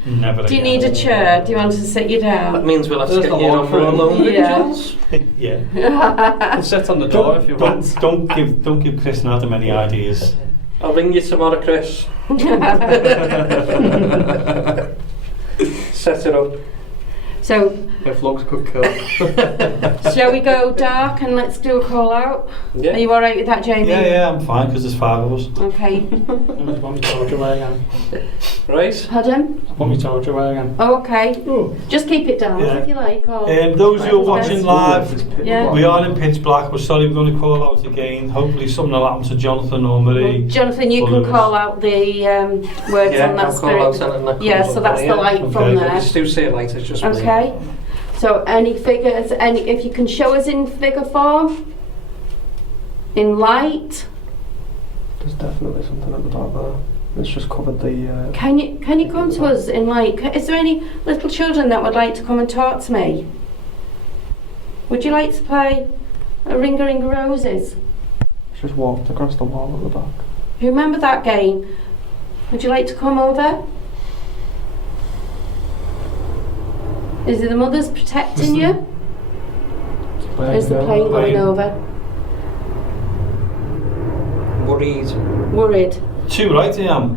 Never Do you again. need a chair? Do you want us to sit you That down? means we'll have to There's get the you log on for more him. alone Yeah. vigils. Yeah. You can sit on the door if you want. Don't give Chris and Adam any ideas. I'll ring you tomorrow, Chris. Set it up. So, If looks could kill. shall we go dark and let's do a call out? Are Yeah. you alright with that, Jamie? Yeah, I'm fine because there's 5 of us. Okay. I want me torch away again. Right. Pardon? I want me torch away again. Oh, okay. Oh. Just keep it down Yeah. if you like. Or Those who are whatever's watching best. live, Yeah. we are in pitch black. We're sorry, we're going to call out again. Hopefully something will happen to Jonathan or Marie. Well, Jonathan, you or can Lewis. call out the words Yeah, on that I'll call out spirit. anything that comes Yeah, up so that's there, the yeah. light from Okay. there. Just do say light, it's just me. Okay. So any figures, if you can show us in figure form, in light, There's definitely something at the back there. It's just covered the. can you come to us in light? Is there any little children that would like to come and talk to me? Would you like to play a Ring a Ring of Roses? It's just walked across the wall at the back. Do you remember that game? Would you like to come over? Is it the mothers protecting you? Is the plane going over? Worried. Worried. Too right I am.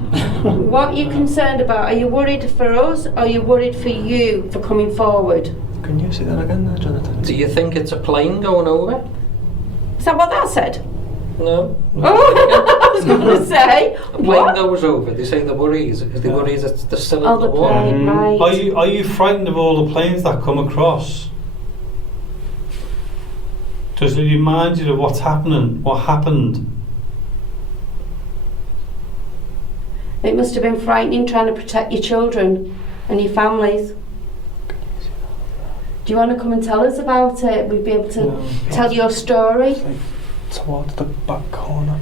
What are you concerned about? Are you worried for us or are you worried for you for coming forward? Can you see that again there, Jonathan? Do you think it's a plane going over? Is that what that said? No. Oh, I was going to say. A plane What? goes over, they say the worries. Is the worries that they're still Oh, in the the water? plane, right. Are you frightened of all the planes that come across? Does it remind you of what's happening? What happened? It must have been frightening trying to protect your children and your families. Do you want to come and tell us about it? We'd be able to tell your story. It's like towards the back corner.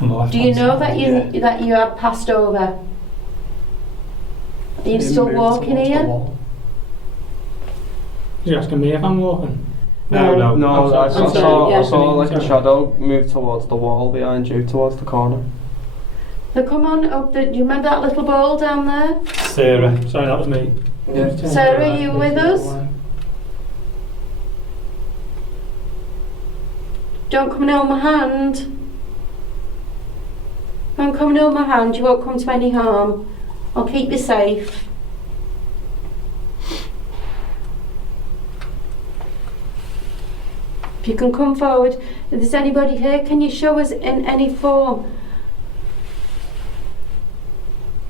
On the Do you left-hand know side? that you have passed over? Are you It still moved walking towards the here? wall. You're asking me if I'm walking? No. No, I I'm sorry, saw yeah. like a shadow move towards the wall behind you, towards the corner. So come on up. Do you remember that little bowl down there? Sarah. Sorry, that was me. Yeah. Sarah, are you with us? Don't come and hold my hand. Don't come and hold my hand. You won't come to any harm. I'll keep you safe. If you can come forward. If there's anybody here, can you show us in any form?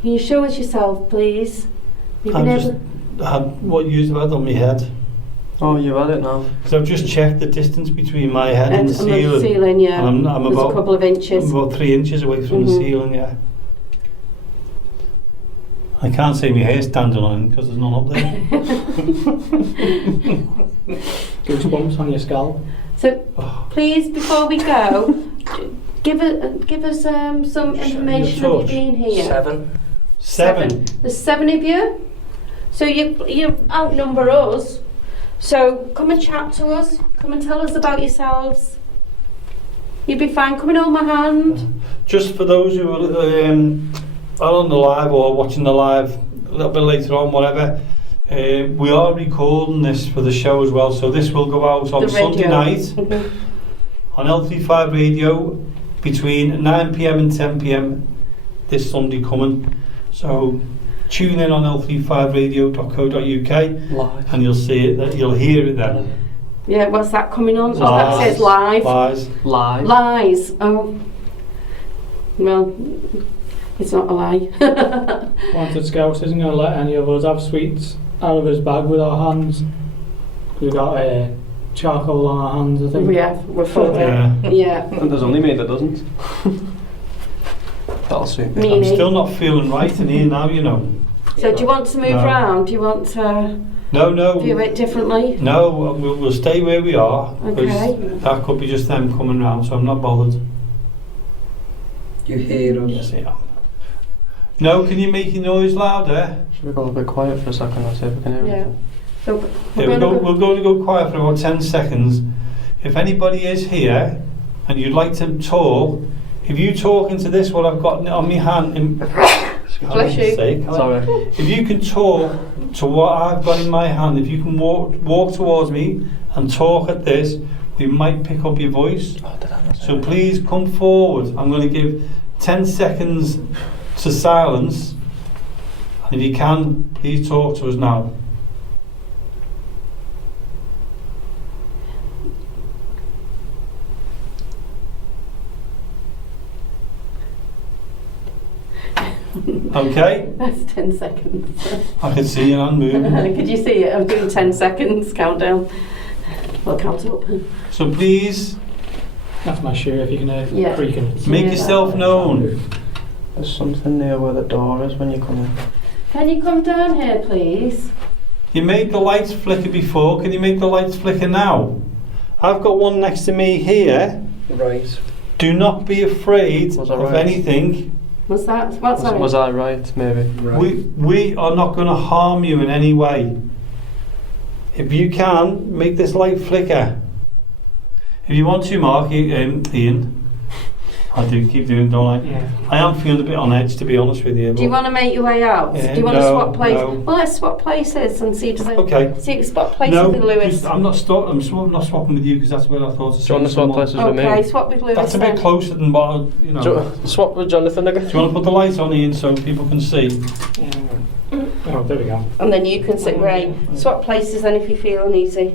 Can you show us yourself, please? You've been I'm able- just had what you've had on my head. Oh, you've had it now. So I've just checked the distance between my head and the ceiling. ceiling, yeah. And I'm There's a about couple of inches. I'm about 3 inches away from the Mhm. ceiling, yeah. I can't see my hair standing on because there's none up there. Goosebumps on your scalp. So please, before we go, give us some information of you touch. being here. 7. There's 7 of you. So you outnumber us. So come and chat to us. Come and tell us about yourselves. You'll be fine. Come and hold my hand. Just for those who are on the live or watching the live a little bit later on, whatever, we are recording this for the show as well. So this will go out on The Sunday radio. night on L35 Radio between 9 p.m. and 10 p.m. this Sunday coming. So tune in on l35radio.co.uk Live. and you'll see it. You'll hear it then. Yeah, what's that coming on? Oh, Lies. that says live. Lies. Live. Lies. Oh. Well, it's not a lie. Wanted Scouse isn't going to let any of us have sweets out of his bag with our hands. We've got charcoal on our hands, I think. We're full of it. Yeah. Yeah. And there's only me that doesn't. That'll suit me. Me I'm neither. still not feeling right in here now, you know. So do you want to move No. round? Do you want to No. view it differently? No, we'll stay where we are. Because Okay. that could be just them coming round, so I'm not bothered. You hear us. Yes, I am. No, can you make your noise louder? Should we go a bit quiet for a second and see if we can hear Yeah. anything? So Yeah, we're going to go quiet for about 10 seconds. If anybody is here and you'd like to talk, if you talk into this, what I've got on my hand, Bless you. Sorry. if you can talk to what I've got in my hand, if you can walk towards me and talk at this, we might pick up your voice. Oh, did I not say So that? please come forward. I'm going to give 10 seconds to silence. And if you can, please talk to us now. Okay, That's 10 seconds. I can see your hand moving. Could you see it? I'm doing 10 seconds countdown. Well, count up. So please That's my shoe if you can hear Yeah. creaking. make Yeah. yourself known. There's something near where the door is when you come in. Can you come down here, please? You made the lights flicker before. Can you make the lights flicker now? I've got one next to me here. Right. Do not be afraid Was I of right? anything. What's that? What's that? Was I right? Maybe. We are not going to harm you in any way. If you can, make this light flicker. If you want to, Mark, Ian, I do keep doing, don't I? Yeah. I am feeling a bit on edge, to be honest with you. Do you but- want to make your way out? Yeah, Do you want to no, swap places? no. Well, let's swap places and see does it. Okay. See, swap places No, with Lewis. 'cause I'm not not swapping with you because that's where I thought. Do you want to swap places with me? Okay, swap with Lewis. That's a bit then. closer than what you know. Do you swap with Jonathan again? Do you want to put the light on, Ian, so people can see? Oh, there we go. And then you can sit right. Swap places then if you feel uneasy.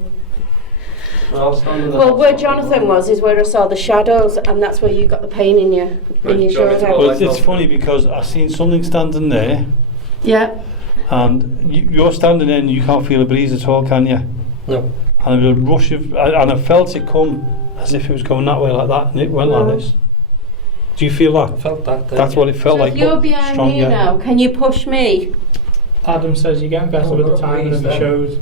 I'll stand in the Well, where Jonathan was is where I saw the shadows, and that's where you got the pain in your Right, in your do you want me to shoulder. go? Well, it's funny because I seen something standing there, Yeah. and you're standing there and you can't feel a breeze at all, can you? No. And there was a rush of, and I felt it come as if it was going that way like that, and it went like this. Do you feel I that? felt that. That's what it felt So like. if you're but behind stronger. me now, can you push me? Adam says you're getting better with the timing of your shows.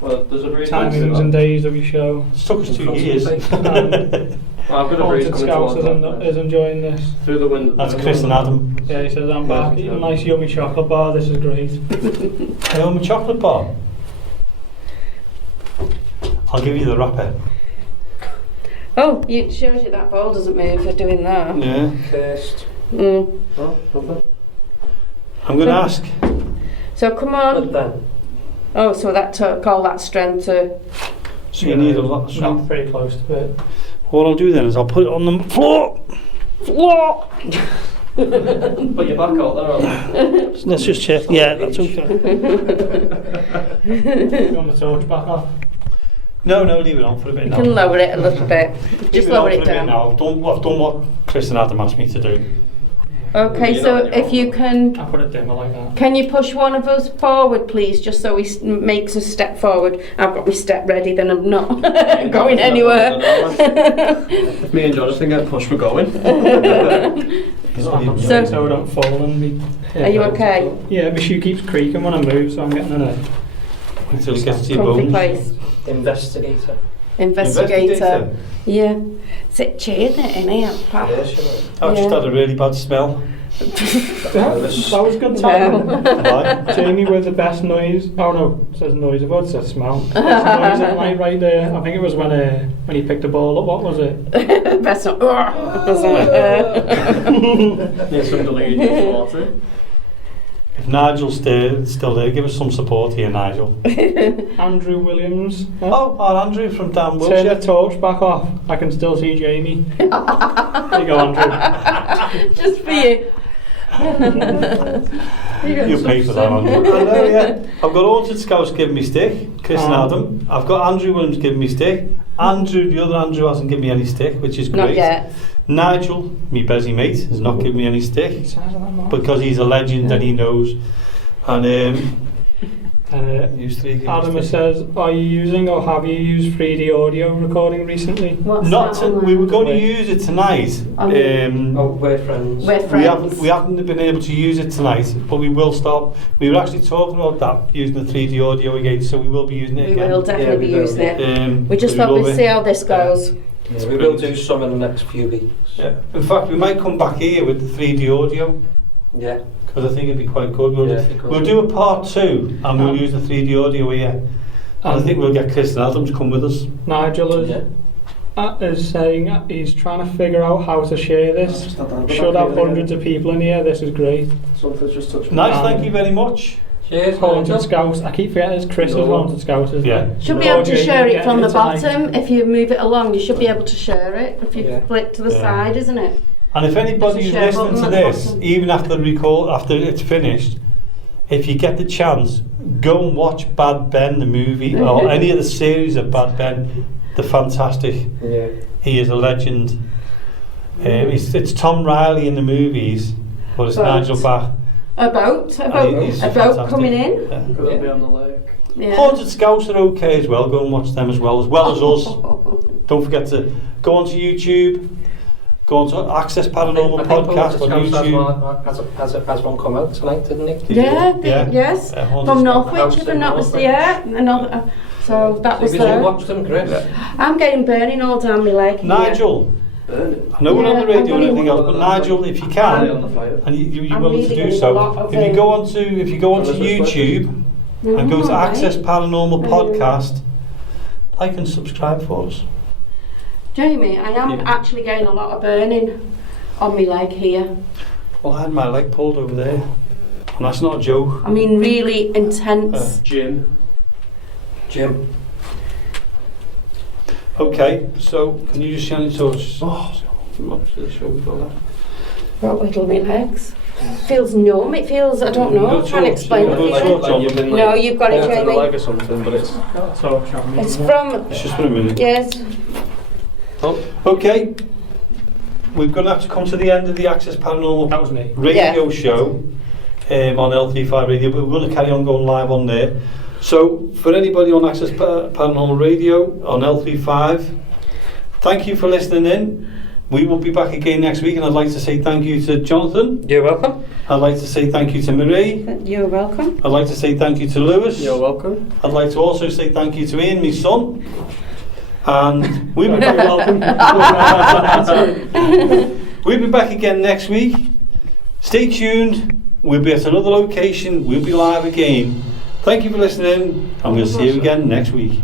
Well, there's a breeze. Timings and days of your show. It's took us 2 years. Well, I've got a breeze Haunted coming Scouse towards is enjoying this. through the window. That's Chris and Adam. Yeah, he says I'm back. Eating a nice yummy chocolate bar. This is great. Hey, I'm a chocolate bar. I'll give you the wrapper. Oh, it shows you that ball doesn't move for doing that. Yeah. Cursed. Mm. Oh, nothing. I'm going to ask. So come But on. then. Oh, so that took all that strength to. So you need a lot of strength. Not very close to it. What I'll do then is I'll put it on the floor. Floor. Put your back out there. Let's just check. Yeah, that's okay. You want the torch back off? No, leave it on for a bit You now. can lower it a little bit. Leave Just it on lower for it a bit down. now. I've done what Chris and Adam asked me to do. Okay, You so know, if you can, I put it dimmer like that. can you push one of us forward, please, just so he makes a step forward? I've got my step ready, then I'm not going anywhere. If me and Jonathan get pushed, we're going. So I don't fall and me. Are you okay? Yeah, my shoe keeps creaking when I move, so I'm getting in a Until it gets to your Comfy bones. place. Investigator. Investigator. Yeah. It's a chair there, isn't it? Yes, you know. I've just Yeah. had a really bad smell. that was good time. Right. Jamie with the best noise. Oh no, it says noise. I thought it said smell. Best noise at night right there. I think it was when he picked the ball up. What was it? Best not. Yeah, some deleted water. If Nigel's still there, give us some support here, Nigel. Andrew Williams. Oh, our Andrew from Dan Turn Wiltshire. the torch back off. I can still see Jamie. There you go, Andrew. Just for you. You pay for that, Andrew. I know, yeah. I've got Haunted Scouts giving me stick, Chris and Adam. I've got Andrew Williams giving me stick. Andrew, the other Andrew, hasn't given me any stick, which is great. Not yet. Nigel, me busy mate, has not given me any stick because he's a legend and he knows. And you three give me Adam stick. says, are you using or have you used 3D audio recording recently? What's Not that to, on we were going to Wait. use it tonight. Oh, we're friends. We're friends. We haven't been able to use it tonight, but we will stop. We were actually talking about that, using the 3D audio again, so we will be using it We again. will definitely be we will. using it. We just so thought love we'd it. see how this goes. Yeah, we will do some in the next few weeks. Yeah. In fact, we might come back here with the 3D audio Yeah. because I think it'd be quite good. We'll do a part 2 and we'll use the 3D audio here. And I think we'll get Chris and Adam to come with us. Nigel Yeah. is saying he's trying to figure out how to share this. Should have hundreds of people in here. This is great. Something's just touched me. Nice, thank you very much. Cheers, Haunted Nigel. Scouts. I keep forgetting it's Chris's No. Haunted Scouts. Isn't Yeah. it? Should be able to share it from the Tonight. bottom. If you move it along, you should be able to share it. If you Yeah. flick to the Yeah. side, isn't it? And if anybody There's a who's share listening to button at the this, bottom. even after the record, after it's finished, if you get the chance, go and watch Bad Ben, the movie, or any of the series of Bad Ben. They're fantastic. Yeah. He is a legend. It's Tom Riley in the movies, but it's But- Nigel Bach. About He's fantastic. coming in. Yeah. Could that be on the lake? Yeah. Haunted Scouts are okay as well. Go and watch them as well as us. Don't forget to go onto YouTube. Go onto Access Paranormal I think Podcast on Haunted Scouts YouTube. has one come out tonight, didn't he? Yeah, Yeah. yes. Haunted From Scouts. Northwich, if I'm not House in mistaken. Yeah, another. So that was Did you there. watch them, Chris? I'm getting burning all down my leg. here. Nigel, I know we're on the Yeah, radio and everything else, but Nigel, if you can, and you're I'm willing really to do getting a so, lot of if you go onto YouTube and go to Alright. Access Paranormal Mm. Podcast, like and subscribe for us. Jamie, I am Yeah. actually getting a lot of burning on my leg here. Well, I had my leg pulled over there, and that's not a joke. I mean, really intense. Jim. Okay, so can you just shine it to us? What's the show we got that? What wiggle my legs? Feels numb. It feels. I don't know. Go I'm trying to torch, explain go it. torch to on you. them. No, you've got it, The Jamie. leg or something, but it's It's from. It's just for a minute. Yes. Okay, we're going to have to come to the end of the Access Paranormal That was me. radio Yeah. show on LT5 Radio, but we're going to carry on going live on there. So, for anybody on Access Paranormal Radio on L35, thank you for listening in. We will be back again next week, and I'd like to say thank you to Jonathan. You're welcome. I'd like to say thank you to Marie. You're welcome. I'd like to say thank you to Lewis. You're welcome. I'd like to also say thank you to Ian, my son. And we'll be back. We'll be back again next week. Stay tuned. We'll be at another location. We'll be live again. Thank you for listening, and we'll see you again next week.